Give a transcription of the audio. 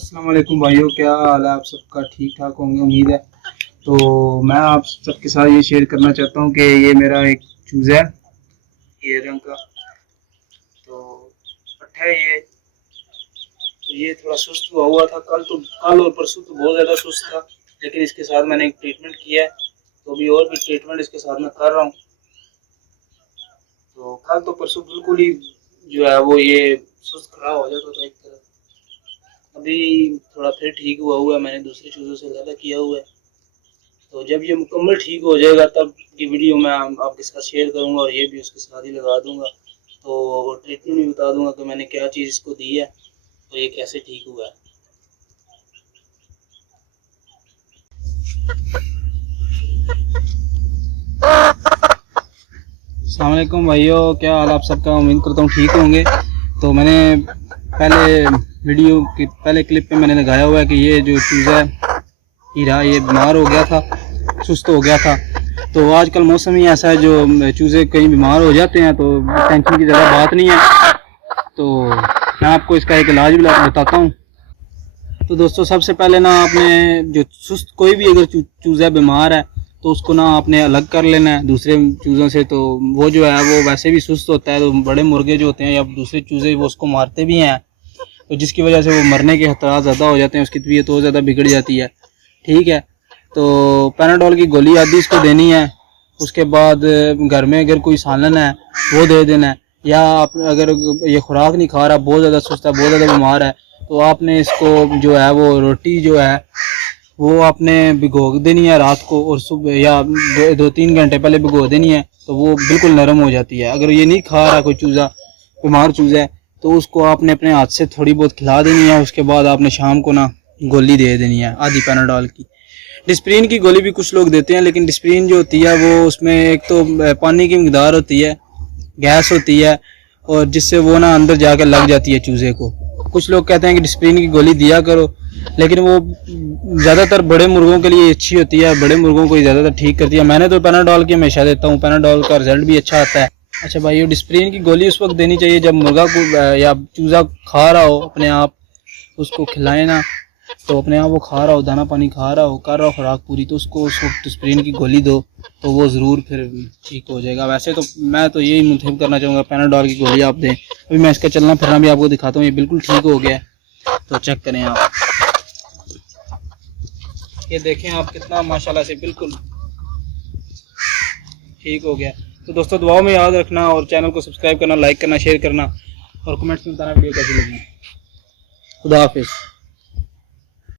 अस्सलाम वालेकुम भाइयों, क्या हाल है? आप सबका ठीक ठाक होंगे उम्मीद है। तो मैं आप सबके साथ ये शेयर करना चाहता हूँ कि ये मेरा एक चूज़ा है, ये रंग का। तो पट्ठा है ये। तो ये थोड़ा सुस्त हुआ था, कल और परसों तो बहुत ज़्यादा सुस्त था, लेकिन इसके साथ मैंने एक ट्रीटमेंट किया है। तो अभी और भी ट्रीटमेंट इसके साथ मैं कर रहा हूँ। तो कल तो परसों बिल्कुल ही जो है वो ये सुस्त खड़ा हो जाता था एक तरह। अभी थोड़ा फिर ठीक हुआ है, मैंने दूसरे चूज़ों से ज़्यादा किया हुआ है। तो जब ये मुकम्मल ठीक हो जाएगा तब की वीडियो मैं आपके साथ शेयर करूंगा, और ये भी उसके साथ ही लगा दूंगा। तो ट्रीटमेंट भी बता दूंगा कि मैंने क्या चीज़ इसको दी है और ये कैसे ठीक हुआ है। अस्सलाम वालेकुम भाइयों, क्या हाल आप सबका? उम्मीद करता हूँ ठीक होंगे। तो मैंने पहले क्लिप पे मैंने लगाया हुआ है कि ये जो चूज़ा है हीरा, ये बीमार हो गया था, सुस्त हो गया था। तो आजकल मौसम ही ऐसा है, जो चूज़े कहीं बीमार हो जाते हैं तो टेंशन की ज़्यादा बात नहीं है। तो मैं आपको इसका एक इलाज भी बताता हूँ। तो दोस्तों, सबसे पहले ना आपने जो सुस्त कोई भी अगर चूज़ा बीमार है तो उसको ना आपने अलग कर लेना है दूसरे चूज़ों से। तो वो जो है वो वैसे भी सुस्त होता है, तो बड़े मुर्गे जो होते हैं या दूसरे चूज़े वो उसको मारते भी हैं, तो जिसकी वजह से वो मरने के खतरा ज़्यादा हो जाते हैं, उसकी तबीयत और ज़्यादा बिगड़ जाती है। ठीक है, तो पैनाडोल की गोली आदि इसको देनी है। उसके बाद घर में अगर कोई सालन है वो दे देना है, या आप अगर ये खुराक नहीं खा रहा, बहुत ज़्यादा सुस्त है, बहुत ज़्यादा बीमार है, तो आपने इसको जो है वो रोटी जो है वो आपने भिगो देनी है रात को, और सुबह या 2-3 घंटे पहले भिगो देनी है, तो वो बिल्कुल नरम हो जाती है। अगर ये नहीं खा रहा कोई चूज़ा, बीमार चूज़ा है, तो उसको आपने अपने हाथ से थोड़ी बहुत खिला देनी है। उसके बाद आपने शाम को ना गोली दे देनी है आधी पैनाडोल की। डिस्प्रिन की गोली भी कुछ लोग देते हैं, लेकिन डिस्प्रिन जो होती है वो उसमें एक तो पानी की मकदार होती है, गैस होती है, और जिससे वो ना अंदर जाकर लग जाती है चूज़े को। कुछ लोग कहते हैं कि डिस्प्रिन की गोली दिया करो, लेकिन वो ज़्यादातर बड़े मुर्गों के लिए अच्छी होती है, बड़े मुर्गों को ज़्यादातर ठीक करती है। मैंने तो पैनाडोल की हमेशा देता हूँ, पैनाडोल का रिजल्ट भी अच्छा आता है। अच्छा भाई, डिस्प्रिन की गोली उस वक्त देनी चाहिए जब मुर्गा को या चूज़ा खा रहा हो अपने आप, उसको खिलाए ना, तो अपने आप वो खा रहा हो, दाना पानी खा रहा हो, कर रहा हो खुराक पूरी, तो उसको उस वक्त डिस्प्रिन की गोली दो, तो वो ज़रूर फिर ठीक हो जाएगा। वैसे तो मैं तो यही मुंतखब करना चाहूँगा, पैनाडोल की गोली आप दें। अभी मैं इसका चलना फिरना भी आपको दिखाता हूँ, ये बिल्कुल ठीक हो गया है। तो चेक करें आप, ये देखें आप, कितना माशाल्लाह से बिल्कुल ठीक हो गया। तो दोस्तों, दुआओं में याद रखना, और चैनल को सब्सक्राइब करना, लाइक करना, शेयर करना, और कमेंट्स में बताना वीडियो कैसी लगी। खुदा हाफिज़।